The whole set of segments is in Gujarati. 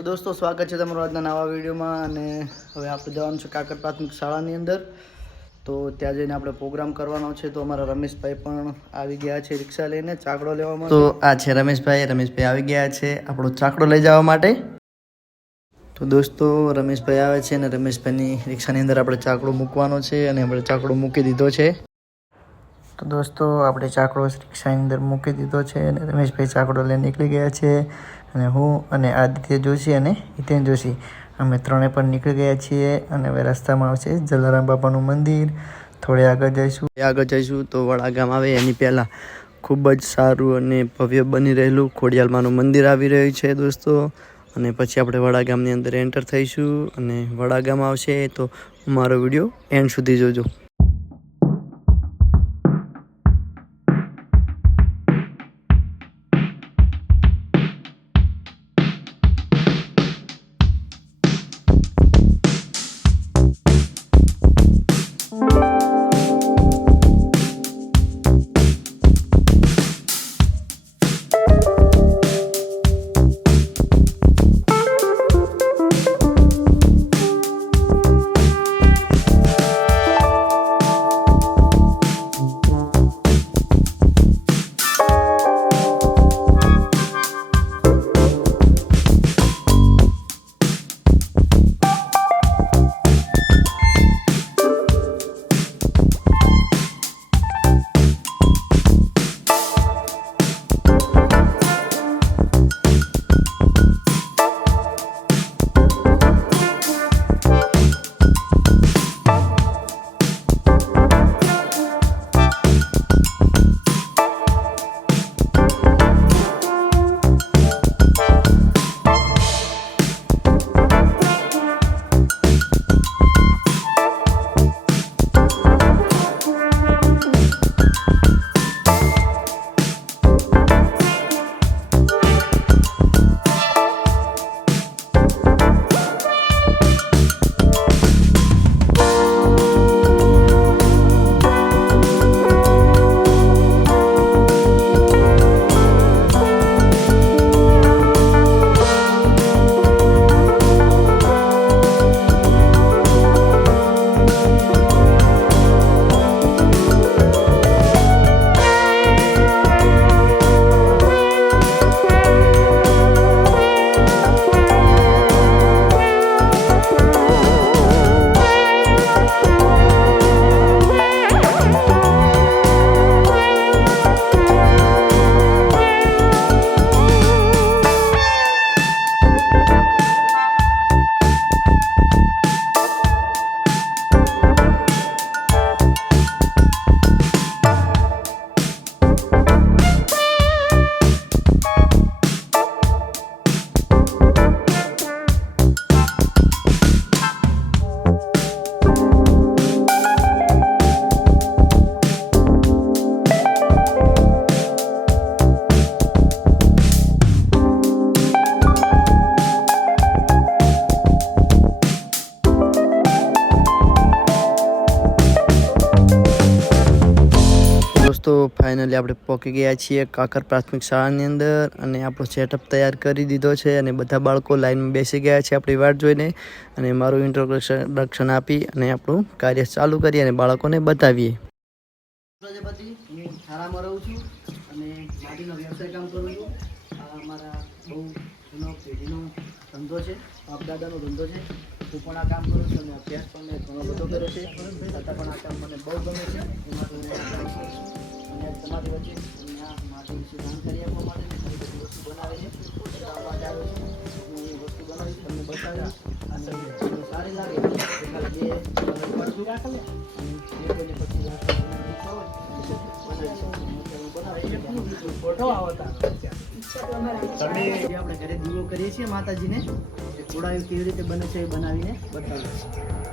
તો દોસ્તો સ્વાગત છે તમારું આજના નવા વિડીયોમાં અને હવે આપણે જવાનું છે કાકર પ્રાથમિક શાળાની અંદર તો ત્યાં જઈને આપણે પ્રોગ્રામ કરવાનો છે તો અમારા રમેશભાઈ પણ આવી ગયા છે રિક્ષા લઈને ચાકડો લેવા માટે તો આ છે રમેશભાઈ આવી ગયા છે આપણો ચાકડો લઈ જવા માટે તો દોસ્તો રમેશભાઈ આવે છે અને રમેશભાઈની રિક્ષાની અંદર આપણે ચાકડો મૂકવાનો છે અને આપણે ચાકડો મૂકી દીધો છે તો દોસ્તો આપણે ચાકડો રિક્ષાની અંદર મૂકી દીધો છે અને રમેશભાઈ ચાકડો લઈને નીકળી ગયા છે અને હું અને આદિત્ય જોશી અને હિતેન જોશી અમે ત્રણે પણ નીકળી ગયા છીએ અને હવે રસ્તામાં આવશે જલારામ બાપાનું મંદિર થોડે આગળ જઈશું તો વડા ગામ આવે એની પહેલાં ખૂબ જ સારું અને ભવ્ય બની રહેલું ખોડિયાલમાનું મંદિર આવી રહ્યું છે દોસ્તો અને પછી આપણે વડા ગામની અંદર એન્ટર થઈશું અને વડા ગામ આવશે તો મારો વિડીયો એન્ડ સુધી જોજો તો ફાઇનલી આપણે પહોંચી ગયા છીએ કાકર પ્રાથમિક શાળાની અંદર અને આપણો સેટઅપ તૈયાર કરી દીધો છે અને બધા બાળકો લાઈનમાં બેસી ગયા છે આપણી વાટ જોઈને અને મારું ઇન્ટ્રોડક્શન આપી અને આપણું કાર્ય ચાલુ કરીએ અને બાળકોને બતાવીએ પ્રજાપતિ હું શાળામાં રહું છું અને માટીનો વ્યવસાય કામ કરું છું આ મારા બહુ જૂનો પેઢીનો ધંધો છે બાપ દાદાનો ધંધો છે હું પણ આ કામ કરું છું અને અભ્યાસ પણ મેં ઘણો બધો કર્યો છે છતાં પણ આ કામ મને બહુ ગમે છે અને તમારી વચ્ચે આ માટી વિશે જાણકારી આપવા માટે બધી વસ્તુ બનાવી છે માટે આવ્યો છું હું એ વસ્તુ બનાવીશ તમને બતાવીશ અને સારી લાગે આપણે ઘરે દીવો કરીએ છીએ માતાજીને કોડાયું કેવી રીતે બને છે એ બનાવીને બતાવીએ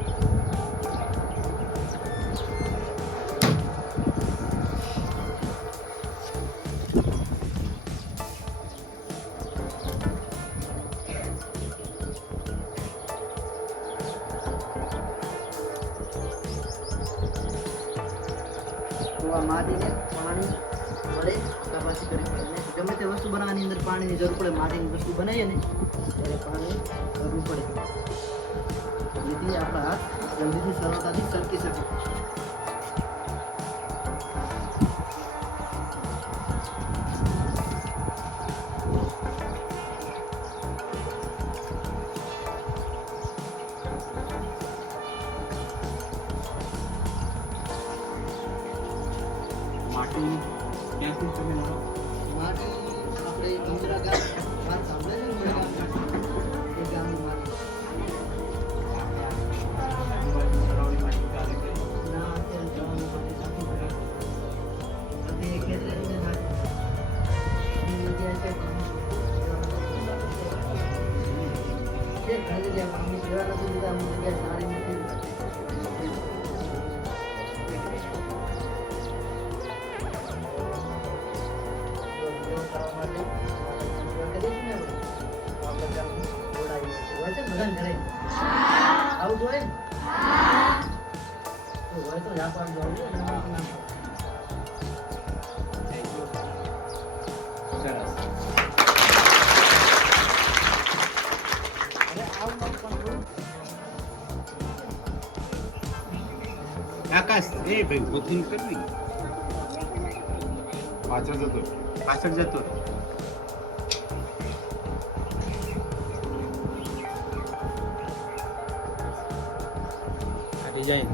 તો આ માટીને પાણી આપણે તપાસી કરી પડે. ગમે તે વસ્તુ બનાવવાની અંદર પાણીની જરૂર પડે. માટીની વસ્તુ બનાવીએ ને ત્યારે પાણી કરવું પડે, જેથી આપણા હાથ જલ્દીથી સરળતાથી સરકી શકે. માટી ક્યાંથી તમે લાવો? માટી આપણે ગંજરા ગામ વાત સાંભળે છે ને, એ ગામની માટી. સરાવડી માટી ચાલે છે. ના, અત્યારે જવાનું પડે નથી મળે. આપણે એ ખેતરે જઈને નાખી. એની જગ્યાએ છે ઘણી જગ્યાએ અમુક એવા નથી દીધા, અમુક જગ્યાએ સારી નથી. આવું જોઈએ ને? તો હોય તો જાપાન જવું છે. સરસ. આકાશ, એ ભાઈ પોતું કરવી. પાછળ જતો આ ડિઝાઇન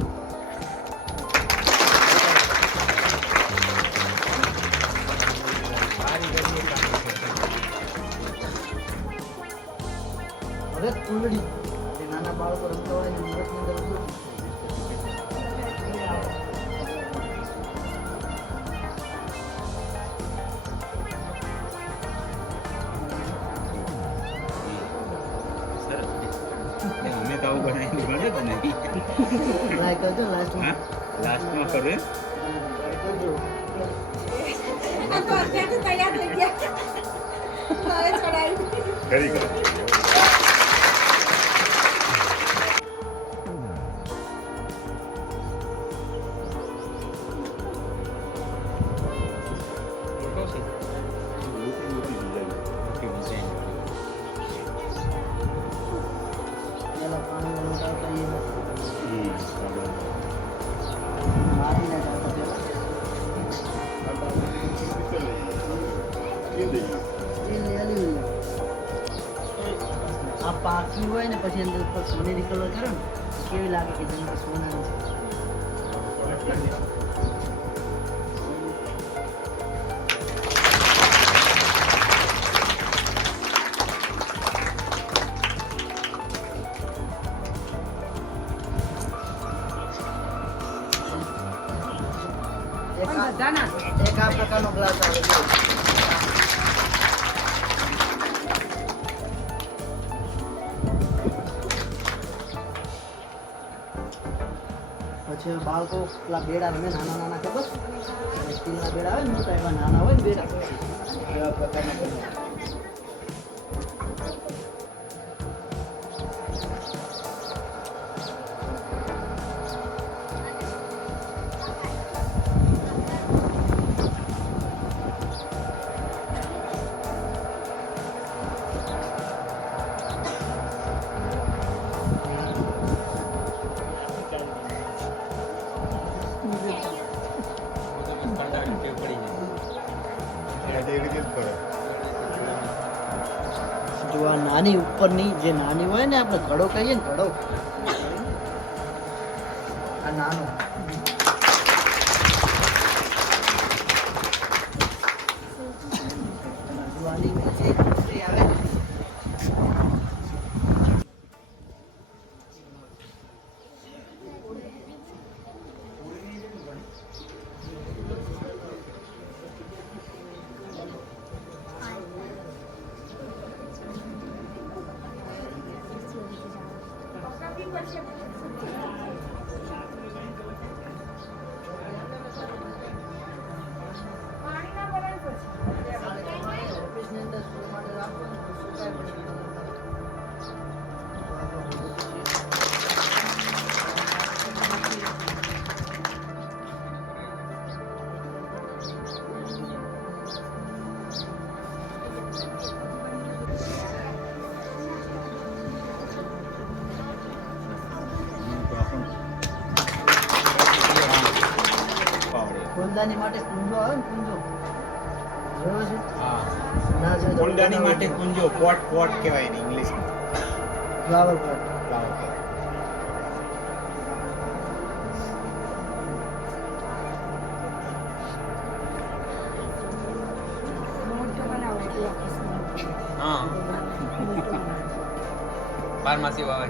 હવે કુંડળી જે નાના બાળકો રમતા હોય ને મુહૂર્તની અંદર બધું. અમે તો આવું બનાવીને ગણે જ નહીં. ટ્રાય કરજો લાસ્ટમાં. લાસ્ટમાં કરો એમ? કરજો. કરી કરો. પેલા પાણી ઉતારતા એ મારીને જતા પેલા. આ પાકી હોય ને પછી અંદર ઉપર સોનેરી કલર કરો ને કેવી લાગે કે જેમ કે સોનાનું છે. એક આ પ્રકારનો ગ્લાસ આવે છે. પછી બાળકો પેલા બેડા રમે નાના નાના, ખબર સ્ટીલના બેડા આવે ને મોટા એવા નાના હોય ને બેડા એવા પ્રકારના બેડા. જો આ નાની ઉપરની જે નાની હોય ને આપણે ઘડો કહીએ ને, ઘડો આ નાનો જો આની નીચે કુંડળી આવે ને, ઓફિસની અંદર શું માટે રાખો ને તો સુકાય પછી. ફૂલદાની માટે કુંજો આવે ને કુંજો જોયો છે હા ના જોયો તો ફૂલદાની માટે કુંજો પોટ કહેવાય ને ઇંગ્લિશમાં ફ્લાવર પોટ ફ્લાવર હા ફાર્મસી વાવે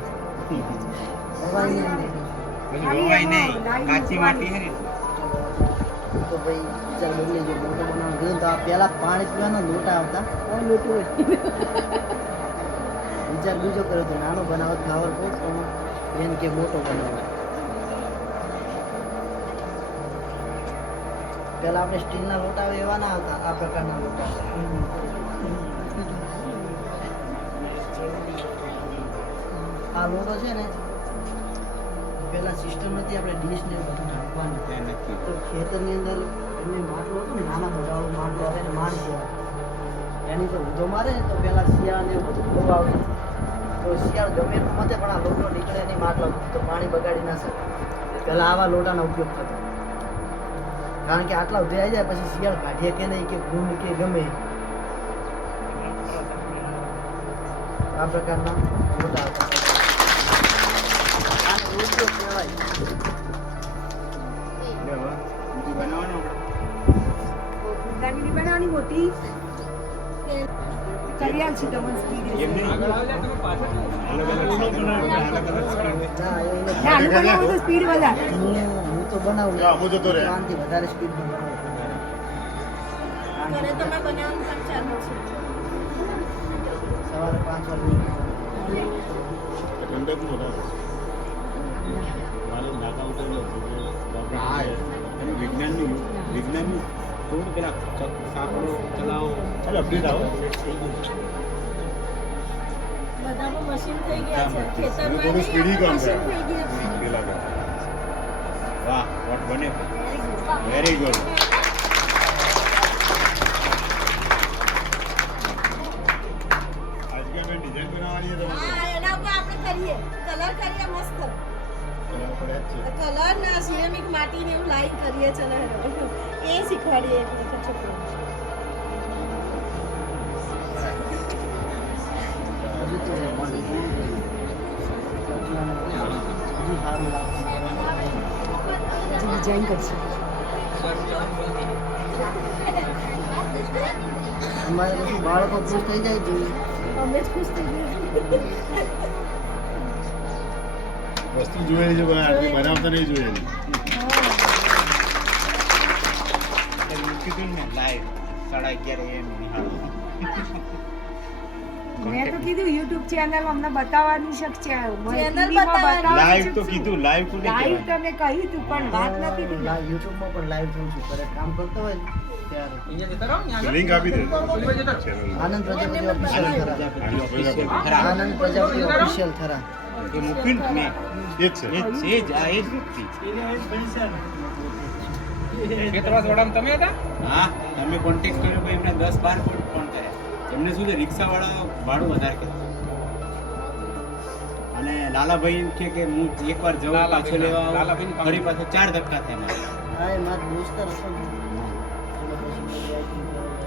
રોવાય નહીં કાચી માટી હે તો ભાઈ ચાલ બદલે જો મોટો બનાવવાનો કીધું તો આ પહેલા પાણી પીવાનો લોટા આવતા લોટો વિચાર બીજો કર્યો તો નાનો બનાવો ફ્લાવર પોટ પણ એને કે મોટો બનાવો પહેલા આપણે સ્ટીલના લોટા આવે એવા ના આવતા આ પ્રકારના લોટા આ લોટો છે ને પહેલા સિસ્ટમ હતી આપણે ડીશ ને બધું નાખવાનું તો ખેતરની અંદર એમને માટલું હતું ને નાના બધાઓ માટલું આવે ને માણ કહેવાય એની પર ઊંધો મારે ને તો પહેલા શિયાળ ને એવું બધું બહુ આવતું તો શિયાળ ગમે એટલું મતે પણ આ લોટો નીકળે નહીં માટલો તો પાણી બગાડી ના શકે પહેલા આવા લોટાનો ઉપયોગ થતો કારણ કે આટલા ઉધે આવી જાય પછી શિયાળ કાઢીએ કે નહીં કે ગુણ કે ગમે આ પ્રકારના લોટા હતા બનાવવાની મોટી કરિયાલ છે તમને સ્પીડ નાનું બનાવો તો સ્પીડ વધારે હું તો બનાવું આનાથી વધારે સ્પીડ બનાવું તમે બનાવવાનું કામ ચાલુ છે સવારે 5 વાગે વિજ્ઞાનનું થોડું પેલા સાંકળો ચલાવો ચાલો અપડેટ આવો બધામાં મશીન થઈ ગયા છે ખેતરમાં થોડું સ્પીડી કામ મશીન થઈ ગયા છે વાહ વોટ બને વેરી ગુડ आज क्या मैं डिजाइन बनावानी है હા એના ઉપર આપણે કરીએ કલર કરીએ મસ્ત કલર ના સિરેમિક માટી ને એવું લાઈન કરીએ ચલો એ શીખવાડીએ એક વખત છોકરો ડિઝાઇન કરશે અમારે પછી બાળકો ખુશ થઈ જાય જોઈએ અમે જ ખુશ થઈ ગયા वस्तु જોયેલી છે પણ આટલી બનાવતા નહીં જોયેલી મૂકી ને લાઈવ 11:30 AM નિહાળો મેં તો કીધું YouTube ચેનલ અમને બતાવવાની શક છે ચેનલ બતાવવાની. લાઈવ તો કીધું લાઈવ કોને લાઈવ કહેવાય તમે કહ્યું તું પણ વાત નથી થઈ યુટ્યુબમાં પણ લાઈવ જોઉં છું ત્યારે કામ કરતો હોય ને ત્યારે લિંક આપી દે ચેનલ આનંદ પ્રજાપતિ ઓફિશિયલ થરા આનંદ પ્રજાપતિ ઓફિશિયલ થરા એ મૂકી ને એ જ છે એ જ આ એ જ વ્યક્તિ હા તમે કોન્ટેક્ટ કર્યો ભાઈ એમને 10-12 ફોન કર્યા એમને શું છે રિક્ષાવાળા ભાડું વધારે કહેતા અને લાલાભાઈ કે હું એકવાર જવું પાછો લેવા આવું. ફરી પાછો 4 ધક્કા થયા મારે. હા એ મારો દોસ્તર હતો ને એટલે પછી મેં writing કરેલું.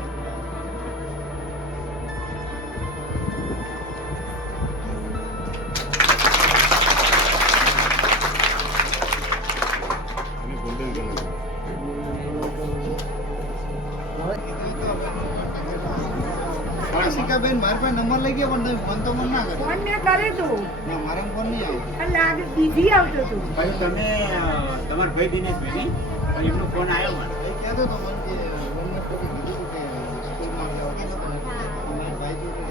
અને ગોલ્ડન કલર શિકાબેન મારી પાસે નંબર લઈ ગયો પણ તમે ફોન તો મને ના કર્યો ફોન મેં કરે તો ના મારે ફોન નહીં આવ્યો એટલે આગે બીઝી આવતો હતો ભાઈ તમે તમારા ભાઈ દિનેશભાઈ નહીં? પણ એમનો ફોન આવ્યો મને એ કહેતો હતો મને કે મને કોઈ કીધું હતું કે સ્કૂલમાં ગયા હતો ને મારા ભાઈ જોડે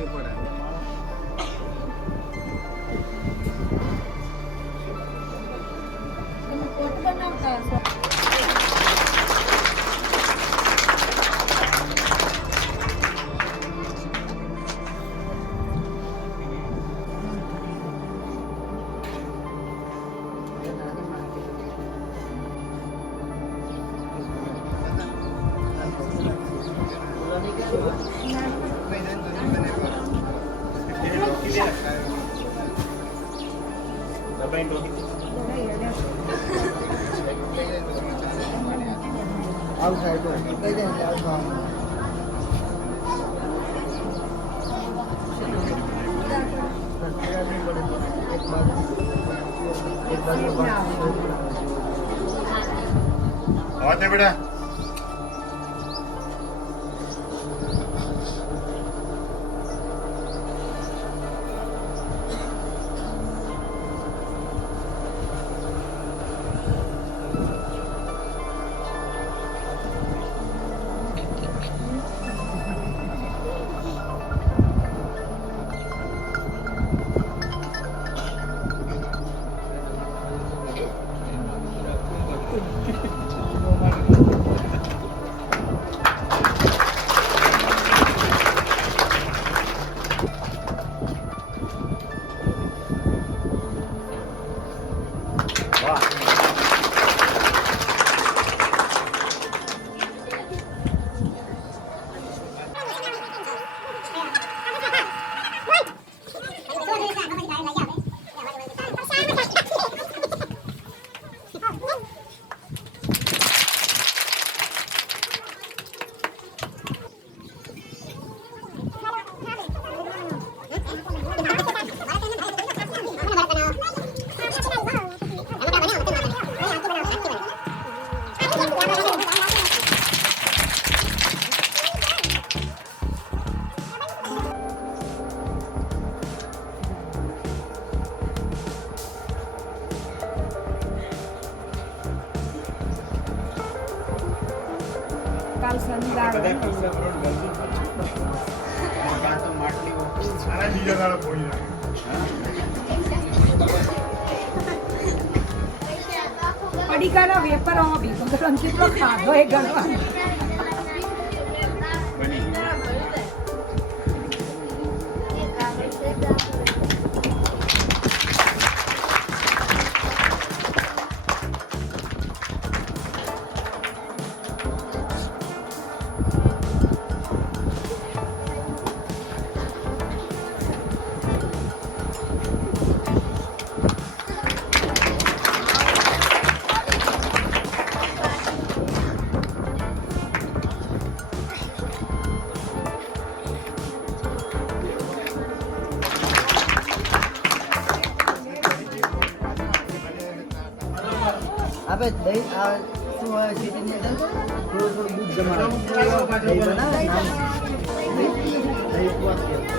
રાખવી પડે. કોટ બનાવતા હશો. દબાઈને રોકી દે. આવું થાય તો કઈ જાય ને આવું થવાનું. એક બાજુ આવા દે બેટા. કાલ શનિવાર બધા પૈસા કરોડ ગરજુ કાં તો માટલી આના બીજા દાડા ફોડી નાખે. પડીકાનો વેપાર આમાં ભેગો કરવાનો કેટલો ખાધો એ ગણવાનો. બની ગયું. આપણે દહીં આ શું હોય સિટીની અંદર થોડું થોડું દૂધ જમાડે દહીં બનાવે ને દહીં ઉપવાસ કહેવાય.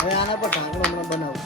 હવે આના પર ઢાંકણું હમણાં બનાવું.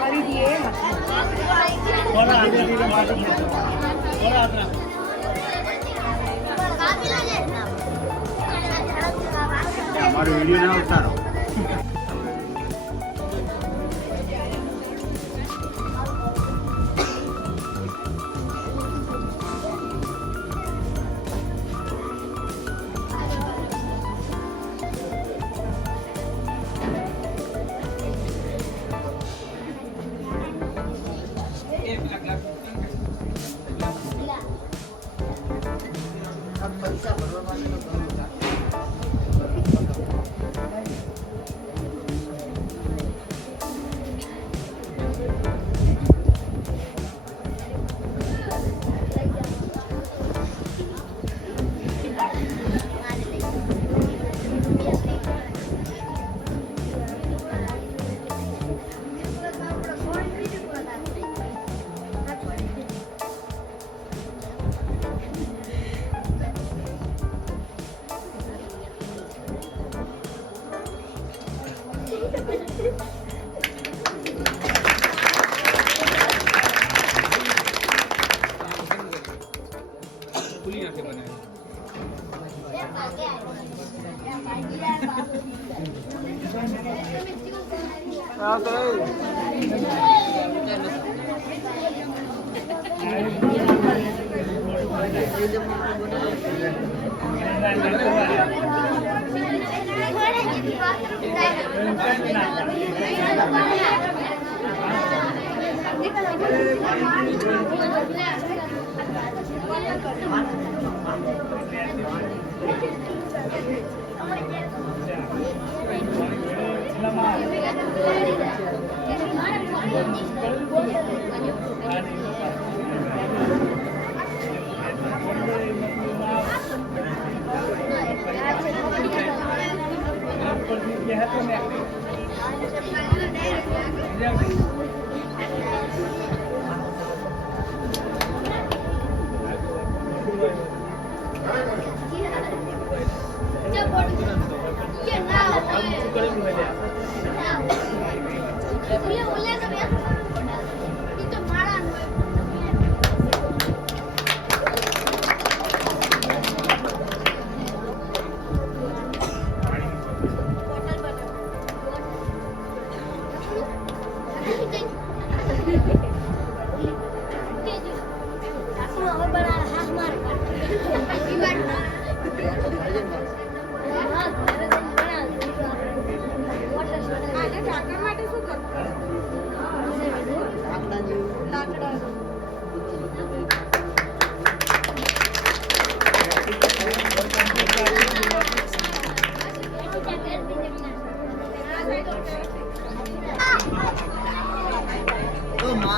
કરી દઈએ અમારો વિડીયો ના ઉતારો.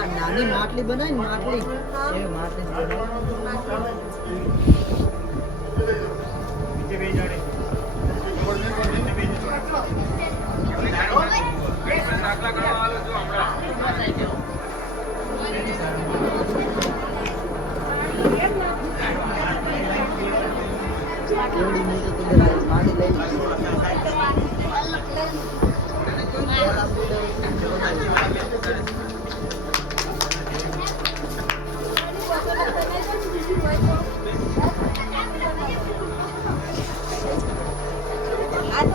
નાની માટલી બનાવી માટલી એ માટલી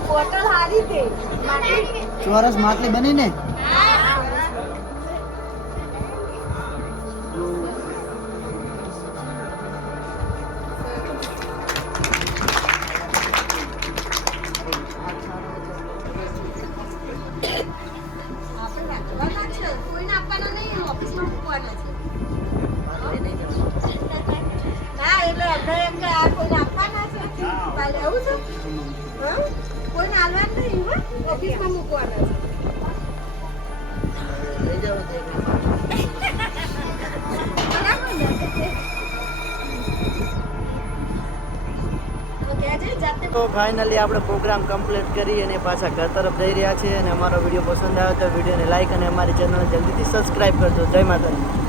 બોટલ હારી છે ચોરસ માટલી બની ને કોઈને આપવાના નહીં ઓફિસમાં મૂકવાના છે એવું છે હા કોઈને હાલવાનું નહીં હો ઓફિસમાં મૂકવાના છે લઈ જાઓ તો એક બરાબર ને ઓકે આજે જાતે તો ફાઇનલી આપણે પ્રોગ્રામ કમ્પ્લીટ કરી અને પાછા ઘર તરફ જઈ રહ્યા છીએ અને અમારો વિડીયો પસંદ આવ્યો તો વિડીયોને લાઈક અને અમારી ચેનલને જલ્દીથી સબસ્ક્રાઈબ કરજો જય માતાજી